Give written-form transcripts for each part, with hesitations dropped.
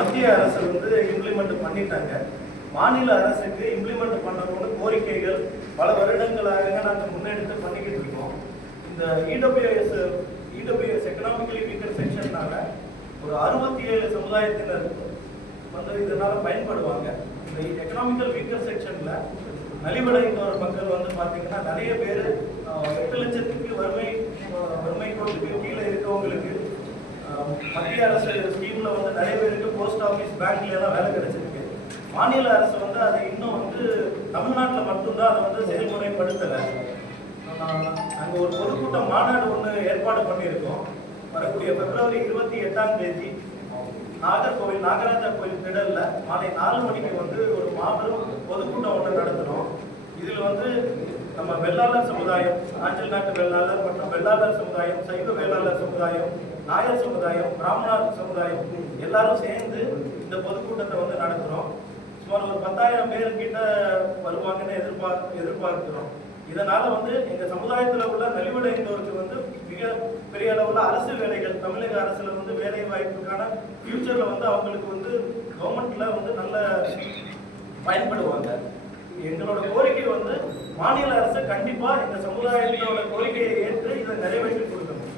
மத்திய அரசு இம்ப்ளிமெண்ட் பண்ணிட்டாங்க. மாநில அரசுக்கு இம்ப்ளிமெண்ட் பண்ணணும்னு கோரிக்கைகள் பல வருடங்களாக நாங்கள் முன்னெடுத்து பண்ணிக்கிட்டு இருக்கோம். இந்த இடபிள்யூஎஸ் எக்கனாமிக்கலி வீக்கர் செக்ஷன்னால ஒரு 67 சமுதாயத்தினர் இதனால பயன்படுவாங்க. இந்த எக்கனாமிக்கல் வீக்கர் செக்ஷன்ல நலிவடைந்த மக்கள் பார்த்தீங்கன்னா நிறைய பேர் 8 லட்சத்துக்கு வறுமை கோட்டுக்கு கீழே இருக்கவங்களுக்கு மத்திய அரசு ஸ்கீம்ல நிறைய பேருக்கு போஸ்ட் ஆஃபீஸ் பேங்க்ல எல்லாம் வேலை கிடைச்சிருக்கு. மாநில அரசு அதை இன்னும் தமிழ்நாட்டில் மட்டும்தான் அதை செயல்முறைப்படுத்தலை. நாங்கள் ஒரு பொதுக்கூட்ட மாநாடு ஒன்று ஏற்பாடு பண்ணியிருக்கோம். வரக்கூடிய பிப்ரவரி 28ஆம் தேதி நாகர்கோவில் நாகராஜா கோயில் திடல்ல மாலை 4 மணிக்கு ஒரு மாபெரும் பொதுக்கூட்டம் ஒன்று நடத்தணும். இதில் நம்ம வெள்ளாளர் சமுதாயம், ஆஞ்சல் நாட்டு வெள்ளாளர் மற்றும் வெள்ளாளர் சமுதாயம், சைவ வேளாளர் சமுதாயம், நாயர் சமுதாயம், பிராமணர் சமுதாயம் எல்லாரும் சேர்ந்து இந்த பொதுக்கூட்டத்தை நடத்துகிறோம். சுமார் ஒரு 10,000 பேர் கிட்ட வருவாங்கன்னு எதிர்பார்க்கிறோம். இதனால எங்க சமுதாயத்தில் உள்ள நலிவடைந்தோருக்கு மிக பெரிய அளவுல அரசு வேலைகள், தமிழக அரசுல வேலை வாய்ப்புக்கான ஃபியூச்சர்ல அவங்களுக்கு கவர்மெண்ட்ல நல்ல பயன்படுவாங்க. எங்களோட கோரிக்கை மாநில அரசு கண்டிப்பா எங்க சமுதாயத்தோட கோரிக்கையை ஏற்று இதை நிறைவேற்றி கொடுக்கணும்.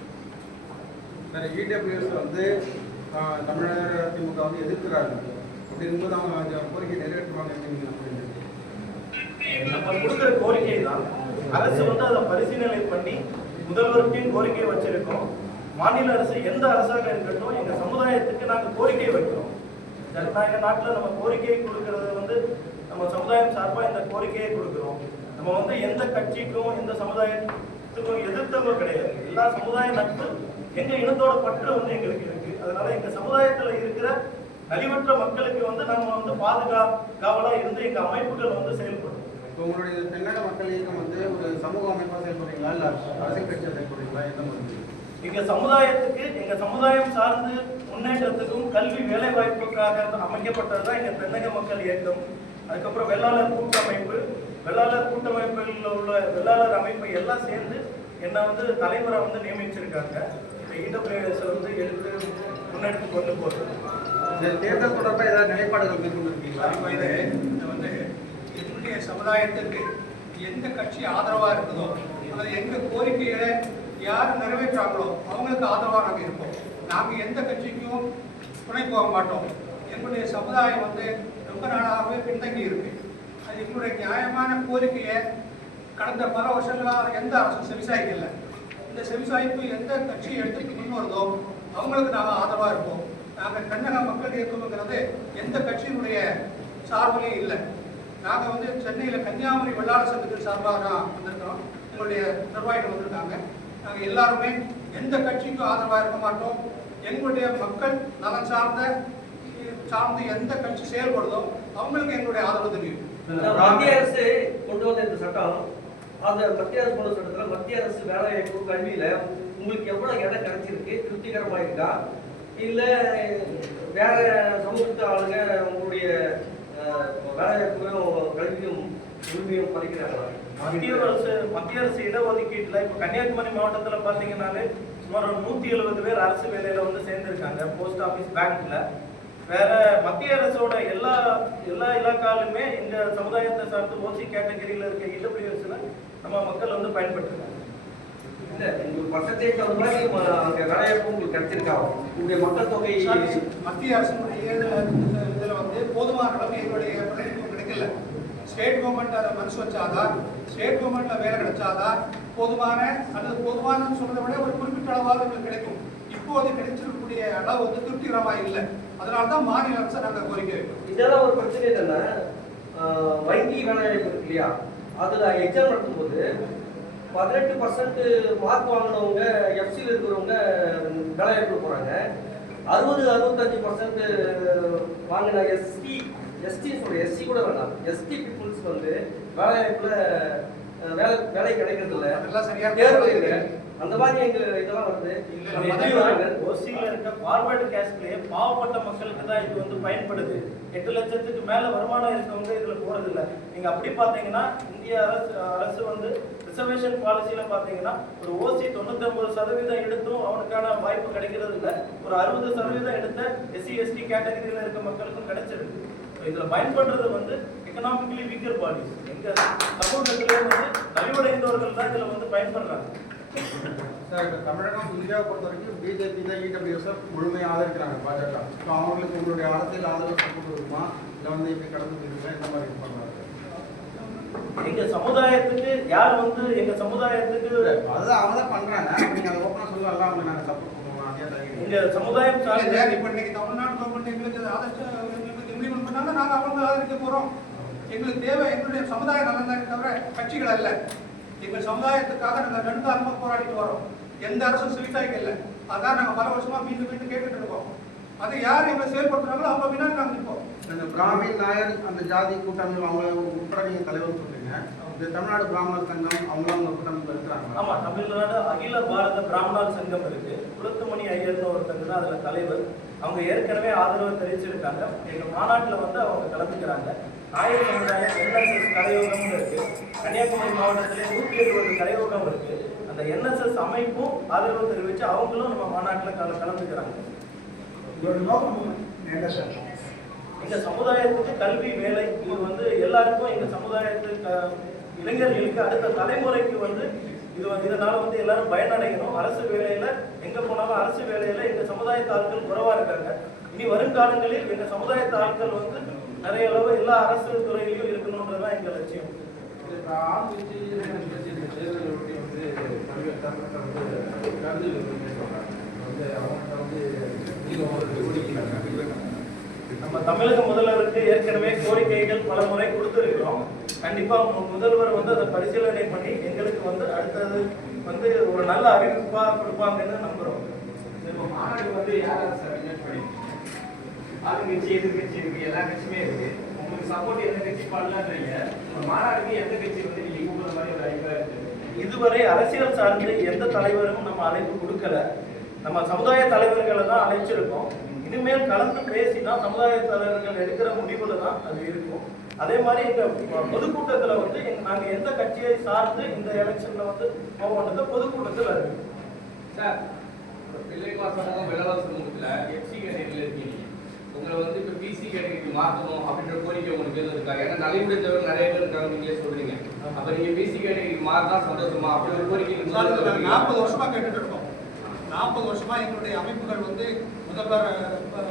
இடபிள்யூஎஸ் தமிழக திமுக எதிர்க்கிறாங்க. அப்படி இருக்கும்போது அவங்க கோரிக்கை நிறைவேற்றுவாங்க. நம்ம கொடுக்குற கோரிக்கை தான் அரசு அதை பரிசீலனை பண்ணி முதல்வருக்கும் கோரிக்கை வச்சிருக்கோம். மாநில அரசு எந்த அரசாக இருக்கட்டும் எங்க சமுதாயத்துக்கு நாங்கள் கோரிக்கை வைக்கிறோம். ஜனநாயக நாட்டில் நம்ம கோரிக்கை கொடுக்கறது நம்ம சமுதாயம் சார்பாக இந்த கோரிக்கையை கொடுக்குறோம். நம்ம எந்த கட்சிக்கும் எந்த சமுதாயத்துக்கும் எதிர்த்தவங்க கிடையாது. எல்லா சமுதாய நட்பு எங்க இனத்தோட பற்று எங்களுக்கு இருக்கு. அதனால எங்க சமுதாயத்துல இருக்கிற நலிவற்ற மக்களுக்கு நம்ம பாதுகாவலா இருந்து எங்க அமைப்புகள் செயல்படும். உங்களுடைய தென்னக மக்கள் இயக்கம் ஒரு சமூக அமைப்பா செயல்படுறீங்களா இல்ல அரசியல் கட்சியா செயல்படுறீங்களா? எந்த மாதிரி எங்க சமுதாயத்துக்கு எங்க சமுதாயம் சார்ந்து முன்னேற்றத்துக்கும் கல்வி வேலை வாய்ப்புக்காக அமைக்கப்பட்டதுதான் எங்க தென்னக மக்கள் இயக்கம். அதுக்கப்புறம் வெள்ளாளர் கூட்டமைப்பில் உள்ள வெள்ளாளர் அமைப்பை எல்லாம் சேர்ந்து என்ன தலைவரை நியமிச்சிருக்காங்க. இடபிள்யூஎஸ் எடுத்து முன்னெடுத்து கொண்டு போகிறது. இந்த தேர்தல் தொடர்பாக ஏதாவது நிலைப்பாடுகள் மேற்கொண்டிருக்கீங்களா? என்னுடைய சமுதாயத்திற்கு எந்த கட்சி ஆதரவாக இருக்குதோ அல்லது எங்கள் கோரிக்கைகளை யார் நிறைவேற்றாங்களோ அவங்களுக்கு ஆதரவாக நாங்கள் இருப்போம். நாங்கள் எந்த கட்சிக்கும் துணை போக மாட்டோம். எங்களுடைய சமுதாயம் ரொம்ப நாளாகவே பின்தங்கி இருக்கு. அது எங்களுடைய நியாயமான கோரிக்கையை கடந்த பல வருஷங்களாக எந்த அரசும் செவிசாய்க்கல. இந்த செவிசாய்ப்பு எந்த கட்சி எடுத்துட்டு முன் வருதோ அவங்களுக்கு நாங்கள் ஆதரவாக இருப்போம். நாங்கள் தென்னக மக்கள் இயக்கம்ங்கிறது எந்த கட்சியினுடைய சார்பிலையும் இல்லை. நாங்கள் சென்னையில் கன்னியாகுமரி வெள்ளாளர் சங்கத்தின் சார்பாக தான் வந்திருக்கிறோம். எங்களுடைய நிர்வாகிகள் வந்திருக்காங்க. நாங்கள் எல்லாருமே எந்த கொள்கைக்கும் ஆதரவாக இருக்க மாட்டோம். எங்களுடைய மக்கள் நலன் சார்ந்து எந்த கட்சி செயல்படுதோ அவங்களுக்கு எங்களுடைய ஆதரவு தெரியும். மத்திய அரசு கொண்டு வந்த இந்த சட்டம், அந்த மத்திய அரசு கொண்டு சட்டத்துல மத்திய அரசு வேலை வாய்ப்பு கல்வியில உங்களுக்கு எவ்வளவு இடம் கிடைச்சிருக்கு, திருப்திகரமா இருக்கா, இல்ல வேற சமூகத்து ஆளுங்க உங்களுடைய வேலைவாய்ப்பையும் கல்வியும் உரிமையும் பறிக்கிறாங்களா? மத்திய அரசு இடஒதுக்கீட்டுல இப்ப கன்னியாகுமரி மாவட்டத்துல பாத்தீங்கன்னாலே சுமார் 170 பேர் அரசு வேலையில சேர்ந்திருக்காங்க போஸ்ட் ஆபீஸ் பேங்க்ல. வேற மத்திய அரசோட எல்லா இலாக்காலுமே எங்க சமுதாயத்தை சார்ந்து ஓசி கேட்டகரியில இருக்க இடபிள்யூஎஸ்ல நம்ம மக்கள் பயன்பட்டுருக்காங்க. இல்ல உங்களுக்கு பர்சன்டேஜ் அந்த மாதிரி அங்க வேலைவாய்ப்பு உங்களுக்கு கிடைச்சிருக்கா? உங்களுடைய மக்கள் தொகை மத்திய அரசுடைய இதுல போதுமான அளவு எங்களுடைய பிரதிநிதித்துவம் கிடைக்கல. ஸ்டேட் கவர்மெண்ட் அதை மனசு வச்சாதான், ஸ்டேட் கவர்மெண்ட்ல வேலை கிடைச்சாதான் போதுமான சொல்றதை விட ஒரு குறிப்பிட்ட அளவாக எங்களுக்கு கிடைக்கும். இப்போது கிடைச்சிருக்கக்கூடிய அளவு திருப்திகரமா இல்லை. அதனால்தான் மாநில அரசு நாங்கள் கோரிக்கை வைக்கிறோம். இதெல்லாம் ஒரு பிரச்சனை என்னன்னா, வங்கி வேலைவாய்ப்பு இருக்கு இல்லையா, அதுல எக்ஸாம் நடத்தும்போது 18% மார்க் வாங்கினவங்க எஃப்சியில் இருக்கிறவங்க வேலைவாய்ப்பு போறாங்க. 60-65% வாங்கின எஸ்டி கூட வேண்டாம், எஸ்டி பீப்புள்ஸ் வேலைவாய்ப்புல வேலை கிடைக்கிறது இல்ல, அதெல்லாம் சரியா தேர்வு இல்லை, அந்த மாதிரி எங்க இதெல்லாம் வருது. ஓசியில இருக்க ஃபார்வர்டு கேஸ்ட்லயே பாவப்பட்ட மக்களுக்கு தான் இது வந்து பயன்படுது. 8 லட்சத்துக்கு மேல வருமானம் இருக்கவங்க இதுல போறது இல்ல. நீங்க அப்படி பாத்தீங்கன்னா இந்திய அரசு வந்து ரிசர்வேஷன் பாலிசியில பாத்தீங்கன்னா ஒரு ஓசி 99% எடுத்தும் அவனுக்கான வாய்ப்பு கிடைக்கிறது இல்ல. ஒரு 60% எடுத்த SC ST கேட்டகரியில இருக்க மக்களுக்கும் கிடைச்சிருக்கு. இதுல பயன்படுறது வந்து எக்கனாமிக்கலி வீக்கர் பாடிஸ். எங்க சமூகத்திலே வந்து நலிவடைந்தவர்கள் தான் இதுல வந்து பயன்படுறாங்க. சார், இப்போ தமிழகம் இந்தியாவை பொறுத்த வரைக்கும் பிஜேபி தான் EWS முழுமையாக ஆதரிக்கிறாங்க பாஜக. ஸோ அவங்களுக்கு உங்களுடைய அரசியல் ஆதரவு சப்போர்ட் இருக்குமா, இல்லை வந்து இப்படி கடந்து போயிருக்கா, இந்த மாதிரி பண்ணுறாங்க? எங்க சமுதாயத்துக்கு யார் வந்து எங்க சமுதாயத்துக்கு அதுதான் அவங்க தான் பண்றாங்க. நீங்க அதை ஓப்பனா சொல்லலாம், அவங்க நாங்க சப்போர்ட் பண்ணுவோம். அதே எங்க சமுதாயம் சார்ந்த இப்ப இன்னைக்கு தமிழ்நாடு கவர்மெண்ட் எங்களுக்கு ஆதரிச்சு இம்ப்ளிமெண்ட் பண்ணாங்க, நாங்க அவங்க ஆதரிக்க போறோம். எங்களுக்கு தேவை எங்களுடைய சமுதாய நலன் தான் தவிர கட்சிகள் அல்ல. எங்கள் சமுதாயத்துக்காக நாங்கள் நெடுங்காலமா போராடிட்டு வரோம். எந்த அரசும் செவிசாய்க்க இல்லை. அதான் நாங்கள் பல வருஷமா மீண்டும் மீண்டும் கேட்டுட்டு இருக்கோம். அதை யார் எங்களை செயல்படுத்துறாங்களோ அவங்க பின்னாடி நாங்கள் நிற்போம். இந்த பிராமின் நாயர் அந்த ஜாதி கூட்டமைப்பு அவங்க உட்பட நீங்க தலைவர் சொல்றீங்க. இந்த தமிழ்நாடு பிராமணர் சங்கம் அவங்களாம் உங்க கூட்டமைப்பு இருக்கிறாங்க. ஆமா, தமிழ்நாடு அகில பாரத பிராமணர் சங்கம் இருக்கு. குருத்துமணி ஐயர்னு ஒருத்தங்க தான் அதுல தலைவர். அவங்க ஏற்கனவே ஆதரவு தெரிவிச்சிருக்காங்க. எங்க மாநாட்டில் வந்து அவங்க கலந்துக்கிறாங்க. நாயர் சமுதாயம் NSS கரையோகம்னு இருக்கு. கன்னியாகுமரி மாவட்டத்திலே 170 கரையோகம் இருக்கு. அந்த NSS அமைப்பும் ஆதரவு தெரிவிச்சு அவங்களும் நம்ம மாநாட்டில் கலந்துக்கிறாங்க. எங்க சமுதாயத்துக்கு கல்வி, வேலை, இது வந்து எல்லாருக்கும் எங்க சமுதாயத்துக்கு இளைஞர்களுக்கு அடுத்த தலைமுறைக்கு வந்து இதனால வந்து எல்லாரும் பயனடையணும். அரசு வேலையில எங்க போனாலும் அரசு வேலையில எங்க சமுதாயத்து ஆட்கள் குறைவா இருக்காங்க. இனி வருங்காலங்களில் எங்க சமுதாயத்து ஆட்கள் வந்து நிறைய அளவு எல்லா அரசு துறையிலையும் இருக்கணும்ன்றதுதான் எங்க லட்சியம். நம்ம தமிழக முதல்வருக்கு ஏற்கனவே கோரிக்கைகள் பல முறை கொடுத்திருக்கிறோம். கண்டிப்பா முதல்வர் வந்து அதை பரிசீலனை பண்ணி எங்களுக்கு வந்து அடுத்தது வந்து ஒரு நல்ல அறிவிப்பா கொடுப்பாங்கன்னு நம்புறோம். மாநாடு வந்து யாராவது சார் இன்வைட் பண்ணி ஆளுங்கட்சி எதிர்கட்சி இருக்கு, எல்லா கட்சியுமே இருக்கு. உங்களுக்கு சப்போர்ட் எந்த கட்சி பண்ணலான்றீங்க. மாநாடுக்கு எந்த கட்சி வந்து நீங்க கூப்பிடுற மாதிரி ஒரு அழைப்பா இருக்கு? இதுவரை அரசியல் சார்ந்து எந்த தலைவரும் நம்ம அழைப்பு கொடுக்கல. நம்ம சமுதாய தலைவர்களை தான் அழைச்சிருக்கோம். இனிமேல் கலந்து பேசினா சமுதாய தலைவர்கள் எடுக்கிற முடிவுல தான் அது இருக்கும். அதே மாதிரி எங்க பொதுக்கூட்டத்துல வந்து நாங்க எந்த கட்சியை சார்ந்து இந்த எலெக்ஷன்ல வந்து போவோம்ன்றத பொதுக்கூட்டத்தில் இருக்கு. சார், பிள்ளைமா சமூகம் வெள்ளவாச சமூகத்துல FC கேட்டகரியில இருக்கீங்க. உங்களை வந்து இப்ப BC கேட்டகரிக்கு மாற்றணும் அப்படின்ற கோரிக்கை உங்களுக்கு எதுவும் இருக்கா? ஏன்னா நலிவுடைந்தவர் நிறைய பேர் இருக்காங்க, நீங்களே சொல்றீங்க. அப்ப நீங்க BC கேட்டகரிக்கு மாறினா சந்தோஷமா அப்படி ஒரு கோரிக்கை 40 வருஷமா கேட்டுட்டு இருக்கோம். 40 வருஷமா எங்களுடைய அமைப்புகள் வந்து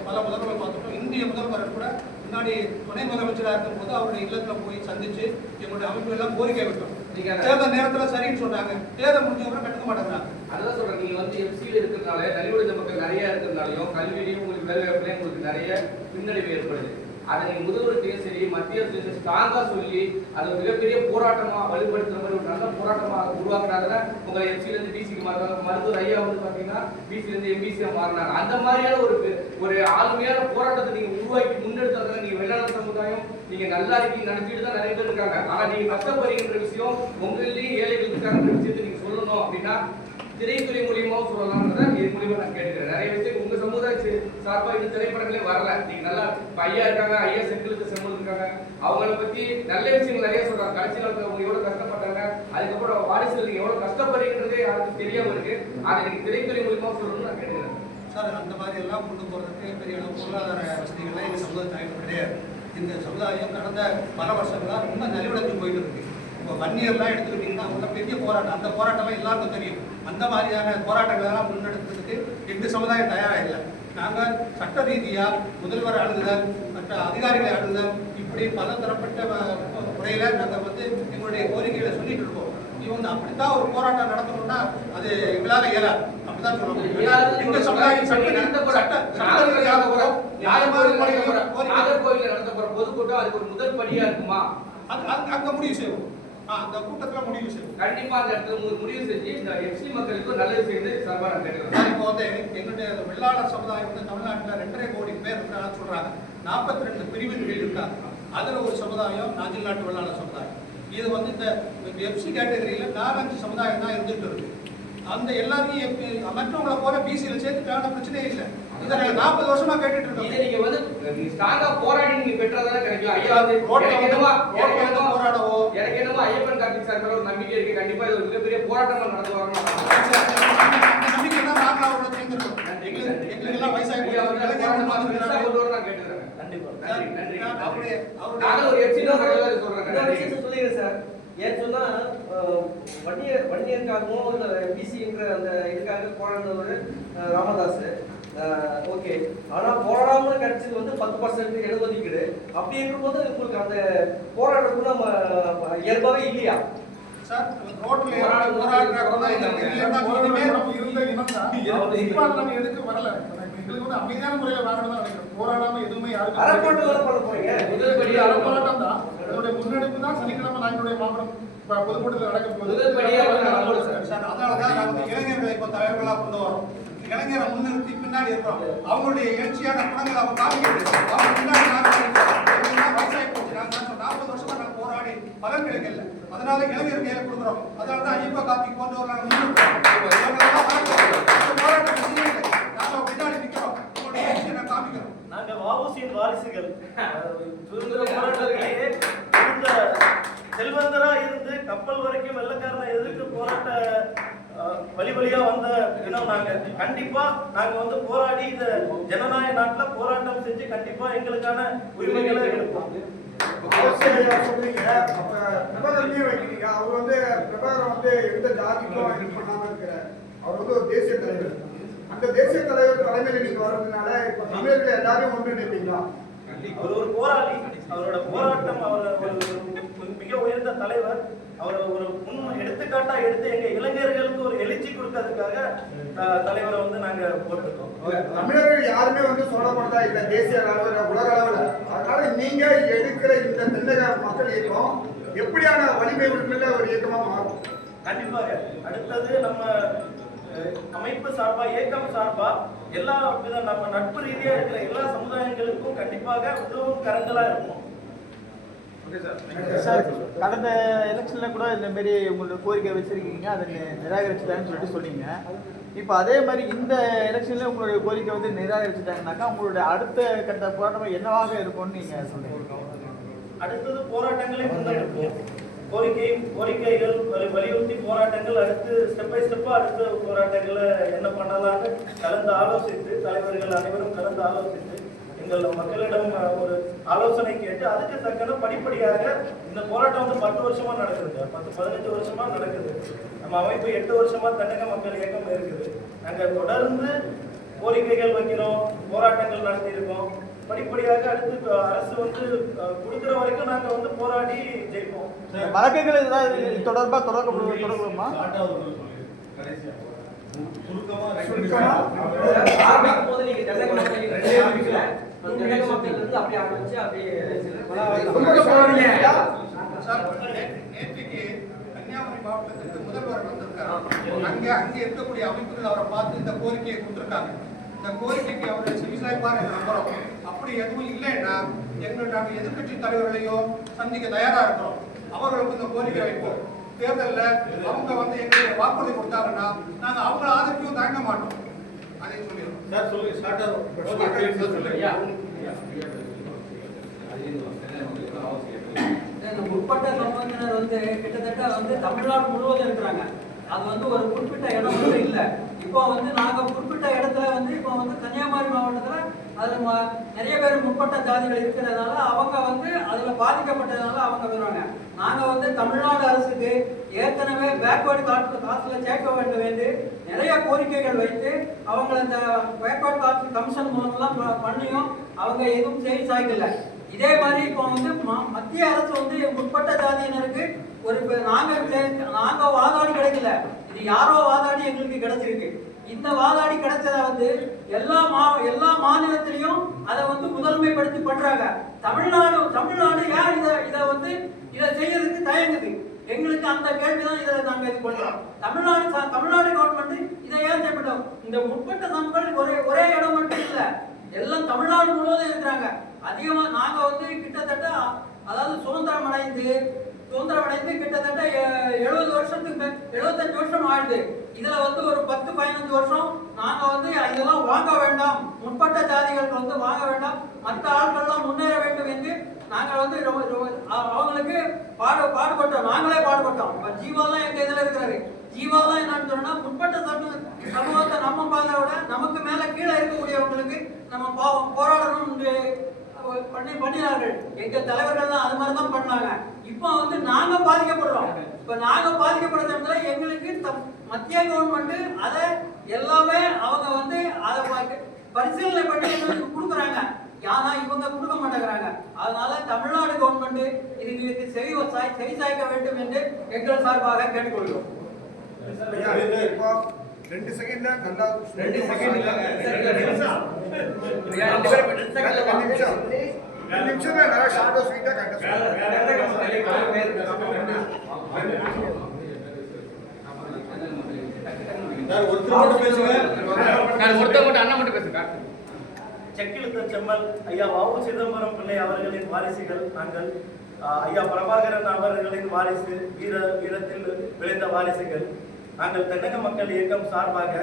பல முதல்வர் பார்த்துட்டோம். இந்திய முதல்வர் கூட முன்னாடி துணை முதலமைச்சராக இருக்கும் போது அவருடைய இல்லத்துல போய் சந்திச்சு எங்களுடைய அமைப்பு எல்லாம் கோரிக்கை விட்டோம். தேர்தல் நேரத்துல சரின்னு சொன்னாங்க. தேர்தல் முடிஞ்சவரை கட்டுக்க மாட்டேங்கிறாங்க. அதான் சொல்றேன், நீங்க வந்து FCல இருக்கிறதுனால நலிவுடைந்த மக்கள் நிறைய இருக்கிறதுனாலையும் கல்வியிலையும் உங்களுக்கு வேலை வாய்ப்புலையும் உங்களுக்கு நிறைய பின்னடைவு ஏற்படுது. அதை நீங்க முதல்வர்கிட்டையும் சரி மத்திய அரசு ஸ்ட்ராங்கா சொல்லி அதை மிகப்பெரிய போராட்டமா வலுப்படுத்துற மாதிரி ஒரு நல்ல போராட்டமா உருவாக்குறாங்க. உங்க FCல இருந்து BCக்கு மாறாங்க. மருத்துவர் ஐயா வந்து பாத்தீங்கன்னா BCல இருந்து MBCயா மாறினாங்க. அந்த மாதிரியான ஒரு ஆளுமையான போராட்டத்தை நீங்க உருவாக்கி முன்னெடுத்தாங்க. நீங்க வெள்ளாள சமுதாயம் நீங்க நல்லா இருக்கீங்க நினைச்சிட்டு தான் நிறைய பேர் இருக்காங்க. ஆனா நீங்க கஷ்டப்படுறீங்கன்ற விஷயம் உங்களிலேயும் ஏழைகள் இருக்காங்கன்ற விஷயத்தை நீங்க சொல்லணும் அப்படின்னா திரைத்துறை மூலியமாவும் சொல்லலாம்ன்றத இது மூலியமா நான் கேட்கிறேன். நிறைய விஷயம் உங்க சமுதாய சார்பா இந்த திரைப்படங்களே வரல. நீங்க நல்லா ஐயா இருக்காங்க, ஐயா செந்திலுக்கு செம்மல் இருக்காங்க, அவங்கள பத்தி நல்ல விஷயங்கள் நிறைய சொல்றாங்க. கடைசி நாட்கள் அவங்க எவ்வளவு கஷ்டப்பட்டாங்க, அதுக்கப்புறம் வாரிசுகள் நீங்க எவ்வளவு கஷ்டப்படுறீங்கன்றதே யாருக்கும் தெரியாம இருக்கு. அதை நீங்க திரைத்துறை மூலியமா சொல்லணும்னு நான் கேட்கிறேன். சார், அந்த மாதிரி எல்லாம் கொண்டு போறதுக்கு பெரிய அளவு பொருளாதார வசதிகள்லாம் எங்க சமுதாயத்தில் கிடையாது. இந்த சமுதாயம் கடந்த பல வருஷங்களா ரொம்ப நலிவடைஞ்சு போயிட்டு இருக்கு. இப்போ வன்னியர்லாம் எடுத்துக்கிட்டீங்கன்னா அவங்க பெரிய போராட்டம், அந்த போராட்டம்லாம் எல்லாருக்கும் தெரியும். அந்த மாதிரியான போராட்டங்கள் எல்லாம் முன்னெடுக்கிறதுக்கு எங்கள் சமுதாயம் தயாராக இல்லை. நாங்கள் சட்ட ரீதியாக முதல்வர் அணுகுதல், மற்ற அதிகாரிகளை அணுகுதல், இப்படி பல தரப்பட்ட முறையில் நாங்கள் வந்து எங்களுடைய கோரிக்கைகளை சொல்லிட்டு இருக்கோம். இவங்க அப்படித்தான் ஒரு போராட்டம் நடத்தணும்னா அது எங்களால் இயலாது. அப்படிதான் சொல்லுவோம். எங்க சமுதாயம் நாகர்கோவிலில் நடத்த போற பொதுக்கூட்டம் அதுக்கு ஒரு முதல் படியா இருக்குமா? அங்க முடிவு செய்வோம். அந்த கூட்டத்துல முடிவு செய்வோம். கண்டிப்பா அந்த இடத்துல முடிவு செஞ்சு இந்த FC மக்களுக்கு நல்ல விஷயம் சார்பா நான் கேட்கிறேன். இப்போ வந்து எங்களுடைய வெள்ளாளர் சமுதாயம் வந்து தமிழ்நாட்டில் 2.5 கோடி பேர் இருக்கிறாங்க சொல்றாங்க. 42 பிரிவின் கீழ் இருக்காங்க. அதுல ஒரு சமுதாயம் நாஞ்சில் நாட்டு வெள்ளாளர் சமுதாயம். இது வந்து இந்த எஃப்சி கேட்டகரியில் 4-5 சமுதாயம் தான் இருந்துட்டு இருக்கு. அந்த எல்லாரையும் மற்றவங்களை போல பிசியில் சேர்த்துட்டான பிரச்சனையே இல்லை. இதை நாங்கள் 40 வருஷமா கேட்டுட்டு இருக்கோம். இதை நீங்க வந்து ஸ்ட்ராங்கா போராடி நீங்க பெற்றதானே கிடைக்கும். ஐயா போராடவோ எனக்கு என்னமோ ஐயப்பன் கார்த்திக் சார் மேல ஒரு நம்பிக்கை இருக்கு. கண்டிப்பா இது ஒரு மிகப்பெரிய போராட்டமா நடந்து வரணும். நம்பிக்கை தான் நாங்கள் அவரோட சேர்ந்துருக்கோம். எங்களுக்கு எல்லாம் வயசாகி கொண்டு வர நான் கேட்டுக்கிறேன். கண்டிப்பா நன்றி. அவருடைய நாங்கள் ஒரு எஃப்சி சொல்றேன் சொல்லிடுறேன் சார். ஏன்னு சொன்னா வன்னியருக்காகவும் இல்ல பிசின்ற அந்த இதுக்காக போராடுறவர் ராமதாஸ். ஓகே, ஆனா போராடாமல் கிடைச்சது வந்து 10% இடஒதுக்கீடு. அப்படி இருக்கும்போது உங்களுக்கு அந்த போராடுறதுக்கு நம்ம இயல்பாவே இல்லையா சார்? ரோட்ல போராடுறாங்க எதுக்கு வரல? எங்களுக்கு வந்து அமைதியான முறையில வாங்கணும் தான் நினைக்கிறோம். போராடாம எதுவுமே யாருக்கும் அறப்போராட்டம் பண்ண போறீங்க. போராட்டம் தான் என்னுடைய முன்னெடுப்பு தான். சனிக்கிழமை நாங்களுடைய மாபெரும் பொதுக்கூட்டத்தில் நடக்க போகுது. அதனாலதான் நாங்கள் இளைஞர்களை இப்ப தலைவர்களா கொண்டு வரோம். இளைஞரை முன்னிறுத்தி பின்னாடி இருக்கிறோம். அவங்களுடைய எழுச்சியான குணங்களை அவங்க காமிக்கிறது. அவங்க பின்னாடி வயசாகி போச்சு. நாங்கள் 40 வருஷமா நாங்கள் போராடி பலன் கிடைக்கல. அதனால இளைஞர் கையில கொடுக்குறோம். அதனாலதான் ஐயப்பா கார்த்திக் போன்றவர் நாங்கள் முன்னிறுத்தோம். போராட்டம் நாங்கள் பின்னாடி நிற்கிறோம். உங்களுடைய எழுச்சியை நான் காமிக்கிறோம். நாங்க வஉசியின் வாரிசுகள். சுதந்திர போராட்டத்திலேயே இருந்த செல்வந்தரா இருந்து கப்பல் வரைக்கும் வெள்ளக்காரனை எதிர்த்து போராட்ட வழியா வந்த இனம் நாங்க. கண்டிப்பா நாங்க வந்து போராடி இந்த ஜனநாயக நாட்டுல போராட்டம் செஞ்சு கண்டிப்பா எங்களுக்கான உரிமைகளை எடுப்போம். சொல்றீங்க, அப்ப பிரபாகரனையும் வைக்கிறீங்க. அவர் வந்து பிரபாகரன் வந்து எந்த ஜாதிக்கும் இது பண்ணாம இருக்கிறார். அவர் வந்து ஒரு தேசிய தலைவர். அந்த தேசிய தலைவர் தலைமையில நீங்க வர்றதுனால இப்ப தமிழர்கள் எல்லாரையும் ஒன்றிணைப்பீங்களா? அவர் ஒரு போராளி. அவரோட போராட்டம், அவர் மிக உயர்ந்த தலைவர். அவர் ஒரு முன் எடுத்துக்காட்டா எடுத்து எங்க இளைஞர்களுக்கு ஒரு எழுச்சி கொடுக்கறதுக்காக தலைவரை வந்து நாங்க போட்டிருக்கோம். தமிழர்கள் யாருமே வந்து சொல்லப்படுறதா இல்ல தேசிய அளவில், உலக அளவில். அதனால நீங்க எடுக்கிற இந்த தென்னக மக்கள் இயக்கம் எப்படியான வலிமை உள்ள ஒரு இயக்கமா மாறும்? கண்டிப்பாக அடுத்தது நம்ம அமைப்பு சார்பா, இயக்கம் சார்பா எல்லா வித நம்ம நட்பு ரீதியா இருக்கிற எல்லா சமுதாயங்களுக்கும் கண்டிப்பாக உதவும் கரங்களா இருக்கும். சார், கடந்த எலெக்ஷன்ல கூட இந்த மாதிரி உங்களோட கோரிக்கை வச்சிருக்கீங்க, அதை நிராகரிச்சுட்டாங்கன்னு சொல்லிட்டு சொன்னீங்க. இப்போ அதே மாதிரி இந்த எலெக்ஷன்ல உங்களுடைய கோரிக்கை வந்து நிராகரிச்சுட்டாங்கன்னாக்கா உங்களுடைய அடுத்த கட்ட போராட்டம் என்னவாக இருக்கும்னு நீங்க சொல்றீங்க? அடுத்தது போராட்டங்களை முன்னெடுப்போம். கோரிக்கைகள் வலியுறுத்தி போராட்டங்கள் அடுத்து ஸ்டெப் பை ஸ்டெப்பா அடுத்த போராட்டங்களை என்ன பண்ணலாம்னு கலந்து ஆலோசித்து, தலைவர்கள் அனைவரும் கலந்து ஆலோசித்து எங்கள் மக்களிடம் ஒரு ஆலோசனை கேட்டு அதுக்கு தக்கன படிப்படியாக இந்த போராட்டம் வந்து 10 வருஷமா நடக்குது, 10-15 வருஷமா நடக்குது. நம்ம அமைப்பு 8 வருஷமா தென்னக மக்கள் இயக்கம் இருக்குது. நாங்க தொடர்ந்து கோரிக்கைகள் வைக்கிறோம், போராட்டங்கள் நடத்தி இருக்கோம். படிப்படியாக அடுத்து அரசு வந்து கொடுக்குற வரைக்கும் நாங்க வந்து போராடி ஜெயிப்போம். வழக்குகள் ஏதாவது தொடர்பா தொடர்புமா? நேற்றுக்கு கன்னியாகுமரி மாவட்டத்திற்கு முதல்வர் வந்திருக்காரு. அங்கே இருக்கக்கூடிய அமைப்புகள் அவரை பார்த்து இந்த கோரிக்கையை கொடுத்திருக்காங்க. இந்த கோரிக்கைக்கு அவருடைய செவிசாய்ப்பார் என்று நம்புறோம். அப்படி எதுவும் இல்லைன்னா நாங்கள் எதிர்கட்சி தலைவர்களையோ சந்திக்க தயாரா இருக்கிறோம். அவர்களுக்கு இந்த கோரிக்கை வைப்போம். தேர்தலில் அவங்க வந்து எங்களுக்கு வாக்குறுதி கொடுத்தாங்கன்னா நாங்கள் அவங்களை ஆதரிக்கவும் தயங்க மாட்டோம். அதை சொல்லிடுறோம். உட்பட்ட சமூகத்தினர் வந்து கிட்டத்தட்ட வந்து தமிழ்நாடு முழுவதும் இருக்கிறாங்க. அது வந்து ஒரு குறிப்பிட்ட இடம் வந்து இல்லை. இப்போ வந்து நாங்கள் குறிப்பிட்ட இடத்துல வந்து இப்போ வந்து கன்னியாகுமரி மாவட்டத்தில் அதில் நிறைய பேர் முற்பட்ட ஜாதிகள் இருக்கிறதுனால அவங்க வந்து அதில் பாதிக்கப்பட்டதுனால அவங்க வருவாங்க. நாங்கள் வந்து தமிழ்நாடு அரசுக்கு ஏற்கனவே பேக்வேர்டு காஸ்டில் சேர்க்க வேண்டி நிறைய கோரிக்கைகள் வைத்து அவங்களை இந்த பேக்வேர்டு காஸ்ட் கமிஷன் மூலம்லாம் பண்ணியும் அவங்க எதுவும் செய்தி சாய்க்கல. இதே மாதிரி இப்போ வந்து மத்திய அரசு வந்து முற்பட்ட ஜாதியினருக்கு ஒரு நாங்க வாதாடி கிடைக்கல, இது யாரோ வாதாடி எங்களுக்கு கிடைச்சிருக்கு. இந்த வாதாடி கிடைச்சதை வந்து எல்லா மாநிலத்திலையும் அதை வந்து முதன்மைப்படுத்தி பண்றாங்க. தமிழ்நாடு ஏன் இதை வந்து இதை செய்யறதுக்கு தயங்குது? எங்களுக்கு அந்த கேள்விதான். இதை நாங்க இது பண்றோம். தமிழ்நாடு கவர்மெண்ட் இதை ஏன் செய்யப்பட்டோம்? இந்த முற்பட்ட சமூகங்கள் ஒரே இடம் மட்டும் இல்ல, எல்லாம் தமிழ்நாடு முழுவதும் இருக்கிறாங்க. அதிகமா நாங்க வந்து கிட்டத்தட்ட அதாவது சுதந்திரம் அடைந்து சுதந்திரம் அடைந்து கிட்டத்தட்ட 70 வருஷத்துக்கு 75 வருஷம் ஆயிடுது. இதுல வந்து ஒரு 10-15 வருஷம் நாங்க வந்து இதெல்லாம் வாங்க வேண்டாம், முற்பட்ட ஜாதிகளுக்கு வந்து வாங்க வேண்டாம், மற்ற ஆட்கள்லாம் முன்னேற வேண்டும் என்று நாங்க வந்து அவங்களுக்கு பாடுபட்டோம். நாங்களே பாடுபட்டோம். இப்ப ஜீவாலாம் எங்க இதுல இருக்கிறாரு. ஜீவாலாம் என்னன்னு சொன்னா முற்பட்ட சமூகத்தை நம்ம பார்க்க விட நமக்கு மேல கீழே இருக்கக்கூடியவங்களுக்கு நம்ம போராடணும் பண்ணினார்கள். எங்க தலைவர்கள் தான் அது மாதிரி தான் பண்ணாங்க. இப்போ வந்து நாங்க பாதிக்கப்படுறோம். இப்ப நாங்க பாதிக்கப்படுறதுல எங்களுக்கு மத்திய கவர்மெண்ட் அதை எல்லாமே அவங்க வந்து அதை பரிசீலனை பண்ணி எங்களுக்கு கொடுக்குறாங்க. ஆனா இவங்க கொடுக்க மாட்டேங்கிறாங்க. அதனால தமிழ்நாடு கவர்மெண்ட் இதுங்களுக்கு செவி சாய்க்க வேண்டும் என்று எங்கள் சார்பாக கேட்டுக்கொள்கிறோம். 2 செகண்ட் நல்லா 2 செகண்ட் நிமிஷம் நல்லா ஷார்ட்டா ஸ்வீட்டா கரெக்டா ஒருத்தர் அண்ணா மட்டும் பேசுங்க. செக்கிழுத்த செம்மல் ஐயா வ.உ. சிதம்பரம் பிள்ளை அவர்களின் வாரிசுகள் நாங்கள். ஐயா பிரபாகரன் அவர்களின் வாரிசு, வீரத்தில் விளைந்த வாரிசுகள் நாங்கள். தென்னக மக்கள் இயக்கம் சார்பாக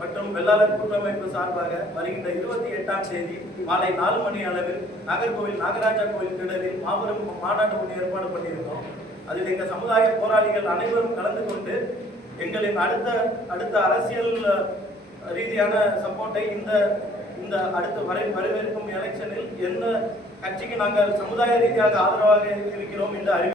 மற்றும் வெள்ளாளர் கூட்டமைப்பு சார்பாக வருகின்ற 28ஆம் தேதி மாலை 4 மணி அளவில் நாகர்கோவில் நாகராஜா கோவில் திடலில் மாபெரும் மாநாடு ஒன்று ஏற்பாடு பண்ணியிருந்தோம். அதில் எங்கள் சமுதாய போராளிகள் அனைவரும் கலந்து கொண்டு எங்களின் அடுத்த அரசியல் ரீதியான சப்போர்ட்டை இந்த அடுத்த வரவிருக்கும் எலெக்ஷனில் என்ன கட்சிக்கு நாங்கள் சமுதாய ரீதியாக ஆதரவாக இருக்கிறோம் என்று